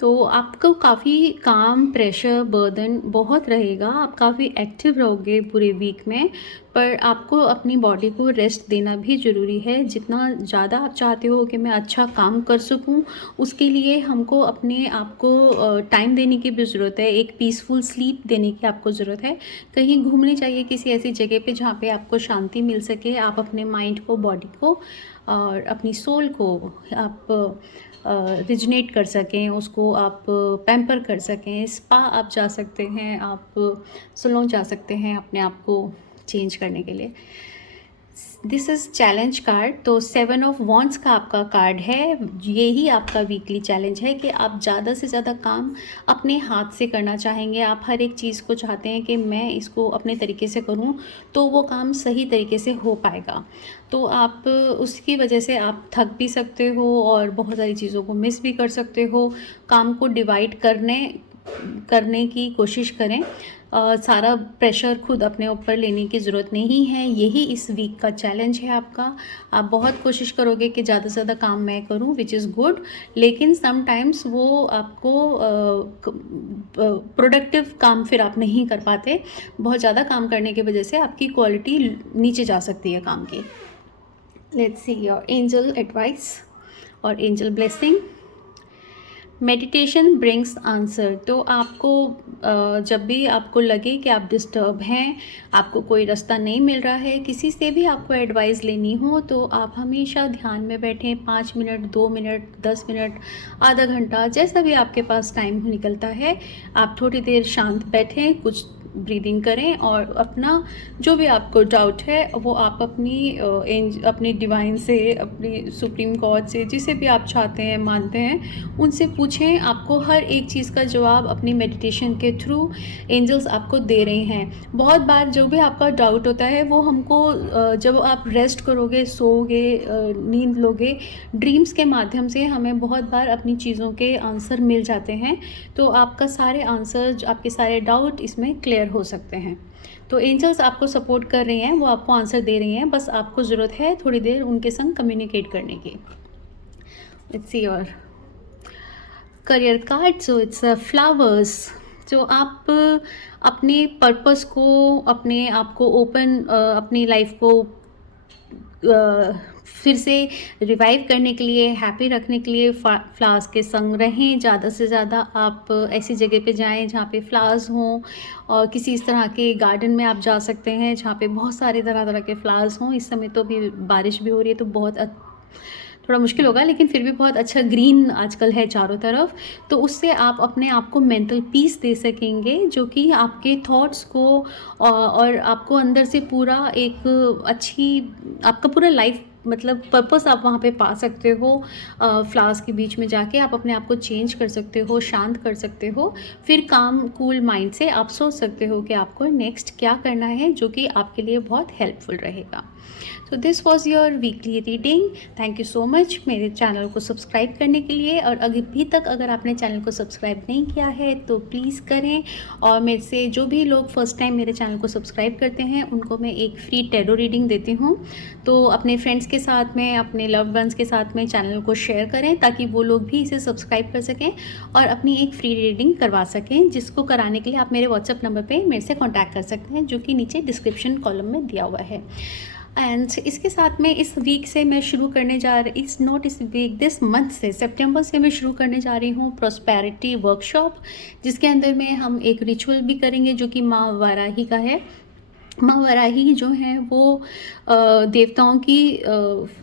तो आपको काफ़ी काम, प्रेशर, बर्डन बहुत रहेगा, आप काफ़ी एक्टिव रहोगे पूरे वीक में, पर आपको अपनी बॉडी को रेस्ट देना भी ज़रूरी है। जितना ज़्यादा आप चाहते हो कि मैं अच्छा काम कर सकूं, उसके लिए हमको अपने आप को टाइम देने की भी ज़रूरत है, एक पीसफुल स्लीप देने की आपको ज़रूरत है। कहीं घूमने चाहिए किसी ऐसी जगह पे जहाँ पे आपको शांति मिल सके, आप अपने माइंड को, बॉडी को और अपनी सोल को आप रिजनेट कर सकें, उसको आप पैम्पर कर सकें। स्पा आप जा सकते हैं, आप सलोन जा सकते हैं अपने आप को चेंज करने के लिए। This is challenge card. तो 7 ऑफ वॉन्ड्स का आपका कार्ड है। यही आपका वीकली चैलेंज है कि आप ज़्यादा से ज़्यादा काम अपने हाथ से करना चाहेंगे। आप हर एक चीज़ को चाहते हैं कि मैं इसको अपने तरीके से करूं तो वो काम सही तरीके से हो पाएगा। तो आप उसकी वजह से आप थक भी सकते हो और बहुत सारी चीज़ों को मिस भी कर सकते हो। काम को डिवाइड करने की कोशिश करें। सारा प्रेशर खुद अपने ऊपर लेने की ज़रूरत नहीं है। यही इस वीक का चैलेंज है आपका। आप बहुत कोशिश करोगे कि ज़्यादा से ज़्यादा काम मैं करूं, विच इज़ गुड, लेकिन समटाइम्स वो आपको प्रोडक्टिव काम फिर आप नहीं कर पाते। बहुत ज़्यादा काम करने की वजह से आपकी क्वालिटी नीचे जा सकती है काम की। Let's see your angel advice और angel blessing. Meditation brings answer. तो आपको जब भी आपको लगे कि आप डिस्टर्ब हैं, आपको कोई रास्ता नहीं मिल रहा है, किसी से भी आपको एडवाइस लेनी हो, तो आप हमेशा ध्यान में बैठें। 5 मिनट, 2 मिनट, 10 मिनट, आधा घंटा, जैसा भी आपके पास टाइम निकलता है, आप थोड़ी देर शांत बैठें, कुछ ब्रीदिंग करें और अपना जो भी आपको डाउट है वो आप अपनी डिवाइन से, अपनी सुप्रीम गॉड से, जिसे भी आप चाहते हैं, मानते हैं, उनसे पूछें। आपको हर एक चीज़ का जवाब अपनी मेडिटेशन के थ्रू एंजल्स आपको दे रहे हैं। बहुत बार जो भी आपका डाउट होता है वो हमको जब आप रेस्ट करोगे, सोओगे, नींद लोगे, ड्रीम्स के माध्यम से हमें बहुत बार अपनी चीज़ों के आंसर मिल जाते हैं। तो आपका सारे आंसर, आपके सारे डाउट इसमें क्लियर हो सकते हैं। तो एंजल्स आपको सपोर्ट कर रही हैं, वो आपको आंसर दे रही हैं, बस आपको ज़रूरत है थोड़ी देर उनके संग कम्युनिकेट करने की। Let's see your career card. So it's flowers. जो आप अपने पर्पस को, अपने आप को ओपन, अपनी लाइफ को फिर से रिवाइव करने के लिए, हैप्पी रखने के लिए फ्लावर्स के संग रहें। ज़्यादा से ज़्यादा आप ऐसी जगह पे जाएं जहाँ पे फ्लावर्स हों, और किसी इस तरह के गार्डन में आप जा सकते हैं जहाँ पे बहुत सारे तरह तरह के फ्लावर्स हों। इस समय तो भी बारिश भी हो रही है, तो बहुत थोड़ा मुश्किल होगा, लेकिन फिर भी बहुत अच्छा ग्रीन आजकल है चारों तरफ। तो उससे आप अपने आप को मेंटल पीस दे सकेंगे, जो कि आपके थॉट्स को और आपको अंदर से पूरा एक आपका पूरा लाइफ, मतलब पर्पस आप वहाँ पे पा सकते हो। फ्लावर्स के बीच में जाके आप अपने आप को चेंज कर सकते हो, शांत कर सकते हो। फिर काम कूल माइंड से आप सोच सकते हो कि आपको नेक्स्ट क्या करना है, जो कि आपके लिए बहुत हेल्पफुल रहेगा। So this was your weekly reading. Thank you so much मेरे चैनल को सब्सक्राइब करने के लिए। और अभी तक अगर आपने चैनल को सब्सक्राइब नहीं किया है तो प्लीज़ करें। और मेरे से जो भी लोग फर्स्ट टाइम मेरे चैनल को सब्सक्राइब करते हैं उनको मैं एक फ्री टैरो रीडिंग देती हूँ। तो अपने फ्रेंड्स के साथ में, अपने लव्ड वंस के साथ में चैनल को शेयर करें, ताकि वो लोग भी इसे सब्सक्राइब कर सकें और अपनी एक फ्री रीडिंग करवा सकें। जिसको कराने के लिए आप मेरे व्हाट्सएप नंबर पे मेरे से कांटेक्ट कर सकते हैं, जो कि नीचे डिस्क्रिप्शन कॉलम में दिया हुआ है। एंड इसके साथ में इस वीक से मैं शुरू करने जा रही, दिस मंथ से, सितंबर से मैं शुरू करने जा रही हूँ प्रॉस्पेरिटी वर्कशॉप, जिसके अंदर में हम एक रिचुअल भी करेंगे जो कि माँ वाराही का है। माँ वाराही जो हैं वो देवताओं की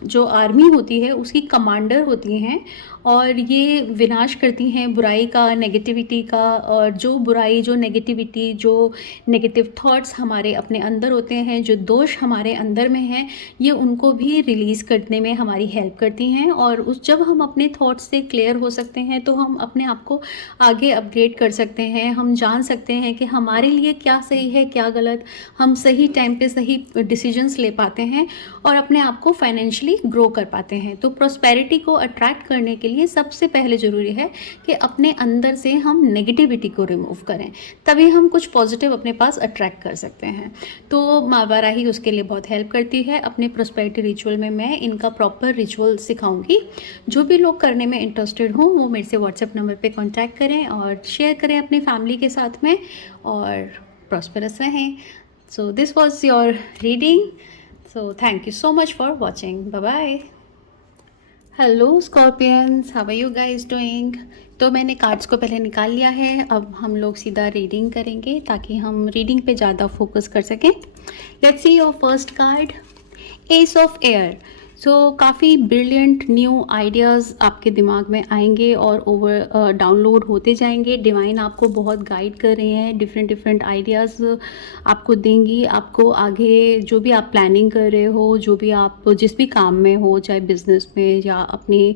जो आर्मी होती है उसकी कमांडर होती हैं, और ये विनाश करती हैं बुराई का, नेगेटिविटी का। और जो बुराई, जो नेगेटिविटी, जो नेगेटिव थॉट्स हमारे अपने अंदर होते हैं, जो दोष हमारे अंदर में हैं, ये उनको भी रिलीज़ करने में हमारी हेल्प करती हैं। और जब हम अपने थॉट्स से क्लियर हो सकते हैं तो हम अपने आप को आगे अपग्रेड कर सकते हैं। हम जान सकते हैं कि हमारे लिए क्या सही है, क्या गलत। हम सही टाइम पे सही डिसीजंस ले पाते हैं और अपने आप को फाइनेंशियली ग्रो कर पाते हैं। तो प्रॉस्पेरिटी को अट्रैक्ट करने के लिए सबसे पहले ज़रूरी है कि अपने अंदर से हम नेगेटिविटी को रिमूव करें, तभी हम कुछ पॉजिटिव अपने पास अट्रैक्ट कर सकते हैं। तो माँ वाराही उसके लिए बहुत हेल्प करती है। अपने प्रॉस्पेरिटी रिचुअल में मैं इनका प्रॉपर रिचुअल सिखाऊंगी। जो भी लोग करने में इंटरेस्टेड हों वो मेरे से व्हाट्सएप नंबर पे कांटेक्ट करें और शेयर करें अपनी फैमिली के साथ में, और प्रॉस्पेरस रहें। So this was your reading. So thank you so much for watching. Bye bye. Hello Scorpions, how are you guys doing. तो मैंने कार्ड्स को पहले निकाल लिया है, अब हम लोग सीधा रीडिंग करेंगे ताकि हम रीडिंग पे ज़्यादा फोकस कर सकें। Let's see your first card, ace of air. So काफ़ी ब्रिलियंट न्यू आइडियाज़ आपके दिमाग में आएंगे और डाउनलोड होते जाएंगे। डिवाइन आपको बहुत गाइड कर रहे हैं, डिफरेंट आइडियाज़ आपको देंगी। आपको आगे जो भी आप प्लानिंग कर रहे हो, जो भी आप जिस भी काम में हो, चाहे बिजनेस में या अपने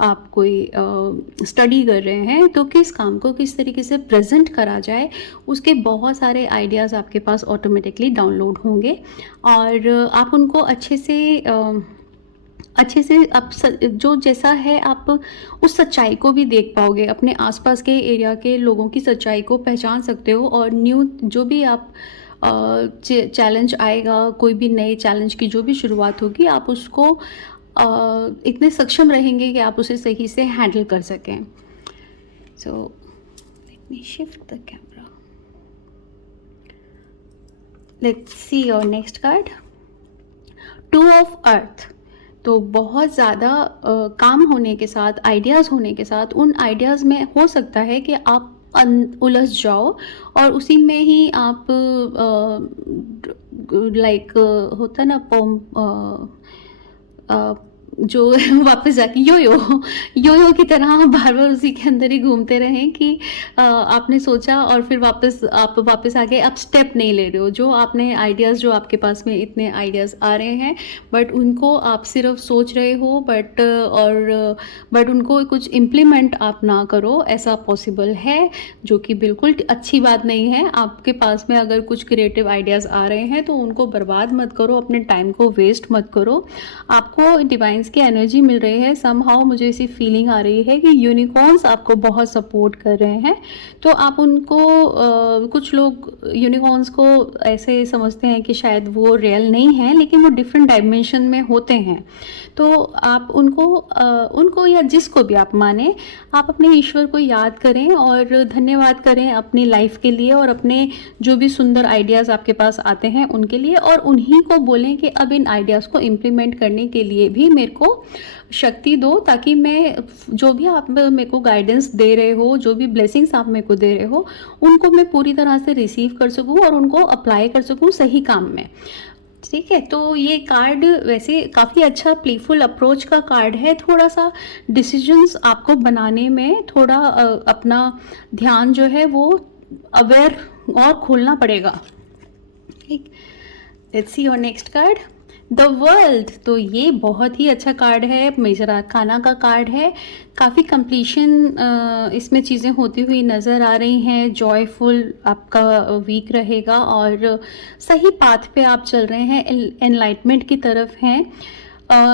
आप कोई स्टडी कर रहे हैं, तो किस काम को किस तरीके से प्रेजेंट करा जाए, उसके बहुत सारे आइडियाज़ आपके पास ऑटोमेटिकली डाउनलोड होंगे और आप उनको अच्छे से अच्छे से आप जो जैसा है आप उस सच्चाई को भी देख पाओगे, अपने आसपास के एरिया के लोगों की सच्चाई को पहचान सकते हो, और न्यू जो भी आप चैलेंज आएगा, कोई भी नए चैलेंज की जो भी शुरुआत होगी, आप उसको इतने सक्षम रहेंगे कि आप उसे सही से हैंडल कर सकें। So let me shift the camera, let's see your next card, two of earth. तो बहुत ज़्यादा काम होने के साथ, आइडियाज़ होने के साथ, उन आइडियाज़ में हो सकता है कि आप उलझ जाओ और उसी में ही आप लाइक होता है ना पोम, जो वापस जाके यो की तरह बार बार उसी के अंदर ही घूमते रहें कि आपने सोचा और फिर आप वापस आ गए, आप स्टेप नहीं ले रहे हो। जो आपने आइडियाज़, जो आपके पास में इतने आइडियाज़ आ रहे हैं, बट उनको आप सिर्फ सोच रहे हो, बट उनको कुछ इम्प्लीमेंट आप ना करो, ऐसा पॉसिबल है, जो कि बिल्कुल अच्छी बात नहीं है। आपके पास में अगर कुछ क्रिएटिव आइडियाज़ आ रहे हैं तो उनको बर्बाद मत करो, अपने टाइम को वेस्ट मत करो। आपको डिवाइन की एनर्जी मिल रही है, समहाउ मुझे ऐसी फीलिंग आ रही है कि यूनिकॉर्न्स आपको बहुत सपोर्ट कर रहे हैं। तो आप उनको कुछ लोग यूनिकॉर्न्स को ऐसे समझते हैं कि शायद वो रियल नहीं है, लेकिन वो डिफरेंट डायमेंशन में होते हैं। तो आप उनको या जिसको भी आप माने, आप अपने ईश्वर को याद करें और धन्यवाद करें अपनी लाइफ के लिए, और अपने जो भी सुंदर आइडियाज़ आपके पास आते हैं उनके लिए, और उन्हीं को बोलें कि अब इन आइडियाज़ को इम्प्लीमेंट करने के लिए भी मेरे को शक्ति दो, ताकि मैं जो भी आप मेरे को गाइडेंस दे रहे हो, जो भी ब्लेसिंग्स आप मेरे को दे रहे हो, उनको मैं पूरी तरह से रिसीव कर सकूं और उनको अप्लाई कर सकूं सही काम में। ठीक है, तो ये कार्ड वैसे काफ़ी अच्छा प्लेफुल अप्रोच का कार्ड है। थोड़ा सा डिसीजंस आपको बनाने में थोड़ा अपना ध्यान जो है वो अवेयर और खोलना पड़ेगा। ठीक, let's see your next card, the world. तो ये बहुत ही अच्छा कार्ड है, मेजर आर्काना का कार्ड है। काफ़ी कंप्लीशन इसमें चीज़ें होती हुई नज़र आ रही हैं। जॉयफुल आपका वीक रहेगा और सही पाथ पे आप चल रहे हैं, एनलाइटमेंट की तरफ हैं।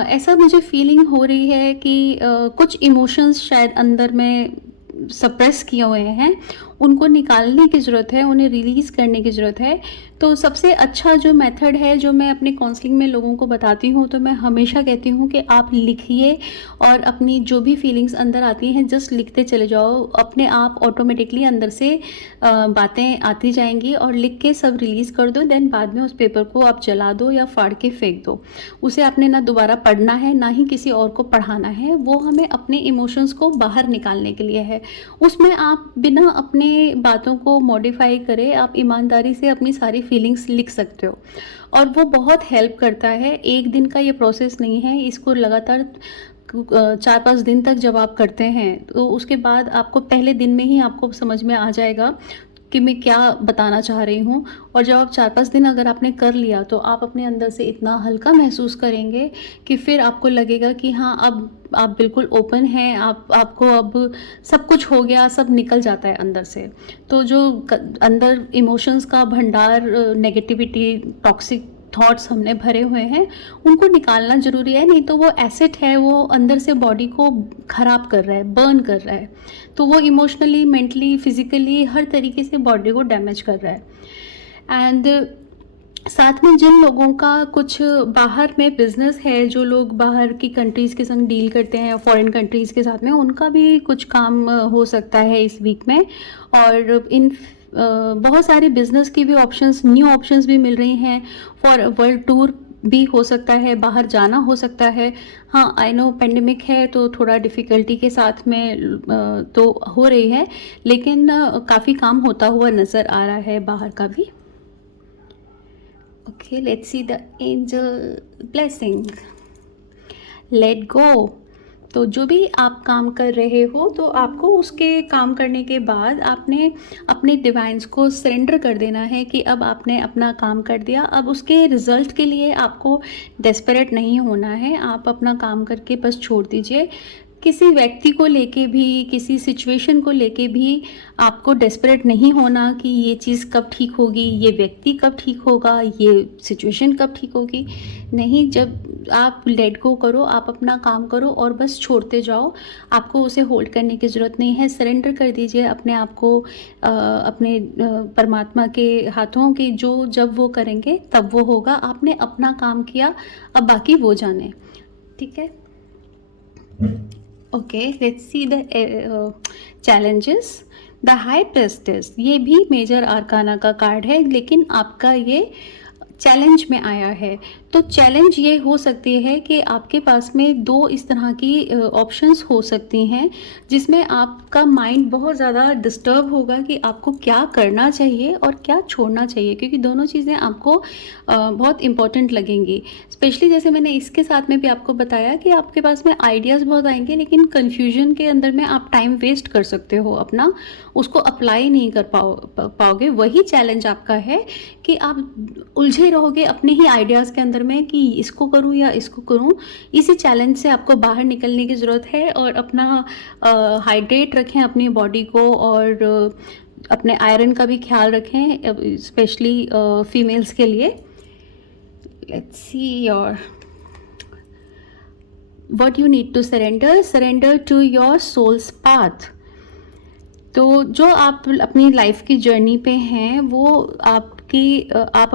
ऐसा मुझे फीलिंग हो रही है कि कुछ इमोशंस शायद अंदर में सप्रेस किए हुए हैं, उनको निकालने की ज़रूरत है, उन्हें रिलीज़ करने की ज़रूरत है। तो सबसे अच्छा जो मेथड है, जो मैं अपने काउंसलिंग में लोगों को बताती हूँ, तो मैं हमेशा कहती हूँ कि आप लिखिए और अपनी जो भी फीलिंग्स अंदर आती हैं जस्ट लिखते चले जाओ। अपने आप ऑटोमेटिकली अंदर से बातें आती जाएंगी, और लिख के सब रिलीज़ कर दो। देन बाद में उस पेपर को आप जला दो या फाड़ के फेंक दो। उसे आपने ना दोबारा पढ़ना है, ना ही किसी और को पढ़ाना है। वो हमें अपने इमोशंस को बाहर निकालने के लिए है। उसमें आप बिना अपने बातों को मॉडिफाई करे, आप ईमानदारी से अपनी सारी फीलिंग्स लिख सकते हो, और वो बहुत हेल्प करता है। एक दिन का ये प्रोसेस नहीं है, इसको लगातार 4-5 दिन तक जब आप करते हैं, तो उसके बाद आपको पहले दिन में ही आपको समझ में आ जाएगा कि मैं क्या बताना चाह रही हूँ। और जब आप 4-5 दिन अगर आपने कर लिया, तो आप अपने अंदर से इतना हल्का महसूस करेंगे कि फिर आपको लगेगा कि हाँ, अब आप बिल्कुल ओपन हैं, आपको अब सब कुछ हो गया, सब निकल जाता है अंदर से। तो जो अंदर इमोशंस का भंडार, नेगेटिविटी, टॉक्सिक थॉट्स हमने भरे हुए हैं, उनको निकालना ज़रूरी है। नहीं तो वो एसिड है, वो अंदर से बॉडी को ख़राब कर रहा है, बर्न कर रहा है। तो वो इमोशनली, मेंटली, फिज़िकली हर तरीके से बॉडी को डैमेज कर रहा है। एंड साथ में जिन लोगों का कुछ बाहर में बिजनेस है, जो लोग बाहर की कंट्रीज़ के संग डील करते हैं, फॉरेन कंट्रीज़ के साथ में, उनका भी कुछ काम हो सकता है इस वीक में। और इन बहुत सारे बिजनेस की भी ऑप्शंस, न्यू ऑप्शंस भी मिल रही हैं। फॉर वर्ल्ड टूर भी हो सकता है, बाहर जाना हो सकता है। हाँ, आई नो पेंडेमिक है तो थोड़ा डिफ़िकल्टी के साथ में तो हो रही है, लेकिन काफ़ी काम होता हुआ नज़र आ रहा है बाहर का भी। Okay, let's see the angel blessing, let go. तो जो भी आप काम कर रहे हो, तो आपको उसके काम करने के बाद आपने अपने डिवाइन्स को सरेंडर कर देना है कि अब आपने अपना काम कर दिया। अब उसके रिज़ल्ट के लिए आपको डेस्परेट नहीं होना है, आप अपना काम करके बस छोड़ दीजिए। किसी व्यक्ति को लेके भी, किसी सिचुएशन को लेके भी आपको डेस्परेट नहीं होना कि ये चीज़ कब ठीक होगी, ये व्यक्ति कब ठीक होगा, ये सिचुएशन कब ठीक होगी। नहीं, जब आप लेट गो करो, आप अपना काम करो और बस छोड़ते जाओ। आपको उसे होल्ड करने की ज़रूरत नहीं है। सरेंडर कर दीजिए अपने आप को अपने परमात्मा के हाथों कि जो जब वो करेंगे तब वो होगा। आपने अपना काम किया, अब बाकी वो जाने। ठीक है, okay, let's see the challenges. The high prestige, ये भी मेजर आर्काना का कार्ड है, लेकिन आपका ये चैलेंज में आया है। तो चैलेंज ये हो सकती है कि आपके पास में दो इस तरह की ऑप्शंस हो सकती हैं जिसमें आपका माइंड बहुत ज़्यादा डिस्टर्ब होगा कि आपको क्या करना चाहिए और क्या छोड़ना चाहिए, क्योंकि दोनों चीज़ें आपको बहुत इम्पॉर्टेंट लगेंगी। स्पेशली जैसे मैंने इसके साथ में भी आपको बताया कि आपके पास में आइडियाज़ बहुत आएंगे, लेकिन कन्फ्यूजन के अंदर में आप टाइम वेस्ट कर सकते हो अपना, उसको अप्लाई नहीं कर पाओगे। वही चैलेंज आपका है कि आप उलझे रहोगे अपने ही आइडियाज़ के अंदर में कि इसको करूं या इसको करूं। इसी चैलेंज से आपको बाहर निकलने की ज़रूरत है और अपना हाइड्रेट रखें अपनी बॉडी को, और अपने आयरन का भी ख्याल रखें, स्पेशली फीमेल्स के लिए। Let's see your what you need to surrender to your soul's path. तो जो आप अपनी लाइफ की जर्नी पे हैं वो आप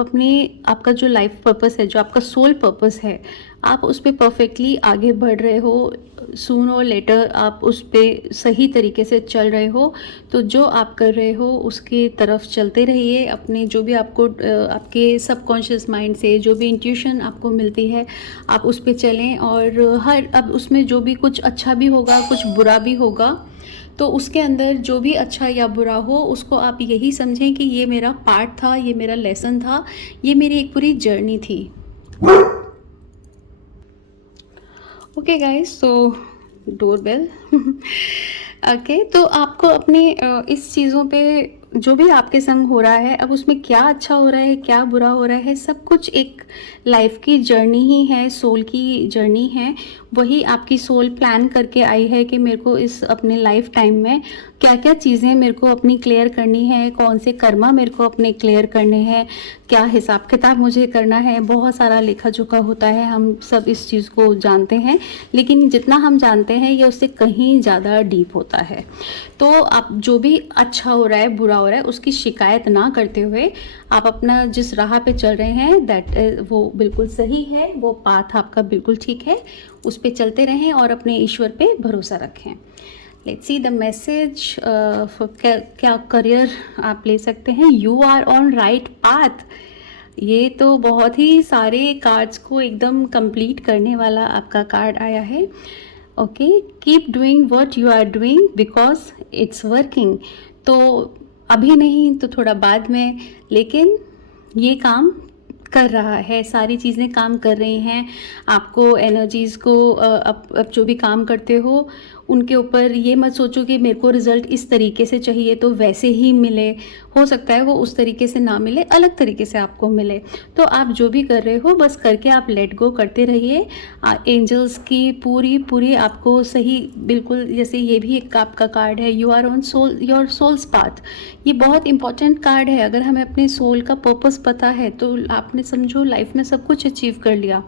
अपने आपका जो लाइफ पर्पस है, जो आपका सोल पर्पस है, आप उस पर परफेक्टली आगे बढ़ रहे हो। सून और लेटर आप उस पर सही तरीके से चल रहे हो। तो जो आप कर रहे हो उसकी तरफ चलते रहिए। अपने जो भी आपको आपके सबकॉन्शियस माइंड से जो भी इंट्यूशन आपको मिलती है आप उस पर चलें, और अब उसमें जो भी कुछ अच्छा भी होगा कुछ बुरा भी होगा, तो उसके अंदर जो भी अच्छा या बुरा हो उसको आप यही समझें कि ये मेरा पार्ट था, ये मेरा लेसन था, ये मेरी एक पूरी जर्नी थी। ओके गाइस, सो डोरबेल। ओके, तो आपको अपने इस चीज़ों पे जो भी आपके संग हो रहा है, अब उसमें क्या अच्छा हो रहा है क्या बुरा हो रहा है, सब कुछ एक लाइफ की जर्नी ही है, सोल की जर्नी है। वही आपकी सोल प्लान करके आई है कि मेरे को इस अपने लाइफ टाइम में क्या क्या चीज़ें मेरे को अपनी क्लियर करनी है, कौन से कर्मा मेरे को अपने क्लियर करने हैं, क्या हिसाब किताब मुझे करना है। बहुत सारा लेखा जोखा होता है, हम सब इस चीज़ को जानते हैं, लेकिन जितना हम जानते हैं ये उससे कहीं ज़्यादा डीप होता है। तो आप जो भी अच्छा हो रहा है बुरा हो रहा है उसकी शिकायत ना करते हुए आप अपना जिस राह पे चल रहे हैं वो बिल्कुल सही है, वो पाथ आपका बिल्कुल ठीक है, उस पे चलते रहें और अपने ईश्वर पे भरोसा रखें। लेट्स सी द मैसेज क्या करियर आप ले सकते हैं। You are on right path. ये तो बहुत ही सारे कार्ड्स को एकदम कंप्लीट करने वाला आपका कार्ड आया है। Okay, keep doing what you are doing because it's working. तो अभी नहीं तो थोड़ा बाद में, लेकिन ये काम कर रहा है, सारी चीज़ें काम कर रही हैं। आपको एनर्जीज़ को अब जो भी काम करते हो उनके ऊपर ये मत सोचो कि मेरे को रिज़ल्ट इस तरीके से चाहिए तो वैसे ही मिले। हो सकता है वो उस तरीके से ना मिले, अलग तरीके से आपको मिले। तो आप जो भी कर रहे हो बस करके आप लेट गो करते रहिए। एंजल्स की पूरी आपको सही, बिल्कुल जैसे ये भी एक आपका कार्ड है, you are on soul your soul's path. ये बहुत इंपॉर्टेंट कार्ड है। अगर हमें अपने सोल का पर्पस पता है तो आपने समझो लाइफ में सब कुछ अचीव कर लिया।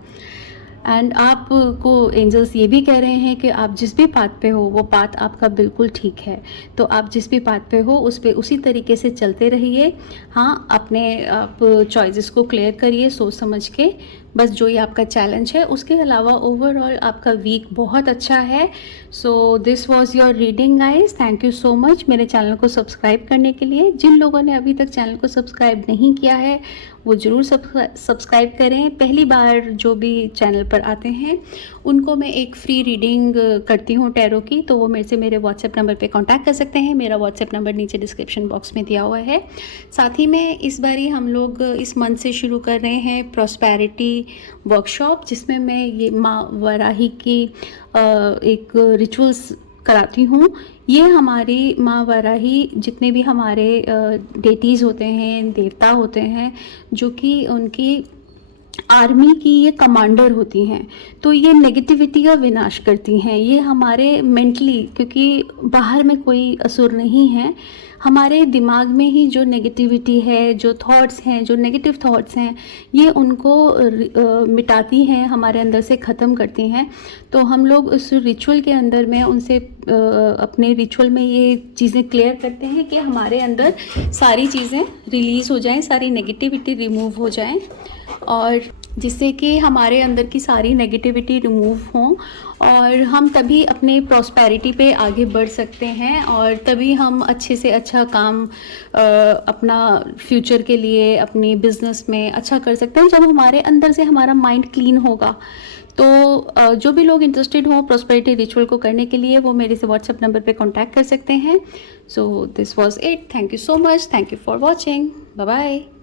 एंड आपको एंजल्स ये भी कह रहे हैं कि आप जिस भी पाथ पे हो वो पाथ आपका बिल्कुल ठीक है। तो आप जिस भी पाथ पे हो उस पे उसी तरीके से चलते रहिए। हाँ, अपने आप चॉइसेस को क्लियर करिए सोच समझ के। बस जो ये आपका चैलेंज है, उसके अलावा ओवरऑल आपका वीक बहुत अच्छा है। सो this was your reading guys. Thank you so much मेरे चैनल को सब्सक्राइब करने के लिए। जिन लोगों ने अभी तक चैनल को सब्सक्राइब नहीं किया है वो ज़रूर सब्सक्राइब करें। पहली बार जो भी चैनल पर आते हैं उनको मैं एक फ्री रीडिंग करती हूँ टैरो की, तो वो मेरे से मेरे व्हाट्सएप नंबर पे कांटेक्ट कर सकते हैं। मेरा व्हाट्सएप नंबर नीचे डिस्क्रिप्शन बॉक्स में दिया हुआ है। साथ ही में इस बारी हम लोग इस मंथ से शुरू कर रहे हैं प्रॉस्पेरिटी वर्कशॉप, जिसमें मैं ये माँ वराही की एक रिचुअल्स कराती हूँ। ये हमारी माँ वराही, जितने भी हमारे डेटीज़ होते हैं, देवता होते हैं, जो कि उनकी आर्मी की ये कमांडर होती हैं, तो ये नेगेटिविटी का विनाश करती हैं। ये हमारे मेंटली, क्योंकि बाहर में कोई असुर नहीं है, हमारे दिमाग में ही जो नेगेटिविटी है, जो थॉट्स हैं, जो नेगेटिव थॉट्स हैं, ये उनको मिटाती हैं, हमारे अंदर से ख़त्म करती हैं। तो हम लोग उस रिचुअल के अंदर में उनसे अपने रिचुअल में ये चीज़ें क्लियर करते हैं कि हमारे अंदर सारी चीज़ें रिलीज़ हो जाएं, सारी नेगेटिविटी रिमूव हो जाएं, और जिससे कि हमारे अंदर की सारी नेगेटिविटी रिमूव हों, और हम तभी अपने प्रॉस्पेरिटी पे आगे बढ़ सकते हैं, और तभी हम अच्छे से अच्छा काम अपना फ्यूचर के लिए, अपने बिजनेस में अच्छा कर सकते हैं, जब हमारे अंदर से हमारा माइंड क्लीन होगा। तो जो भी लोग इंटरेस्टेड हों प्रॉस्पेरिटी रिचुअल को करने के लिए, वो मेरे से व्हाट्सएप नंबर पे कांटेक्ट कर सकते हैं। So this was it. Thank you so much. Thank you for watching. Bye bye.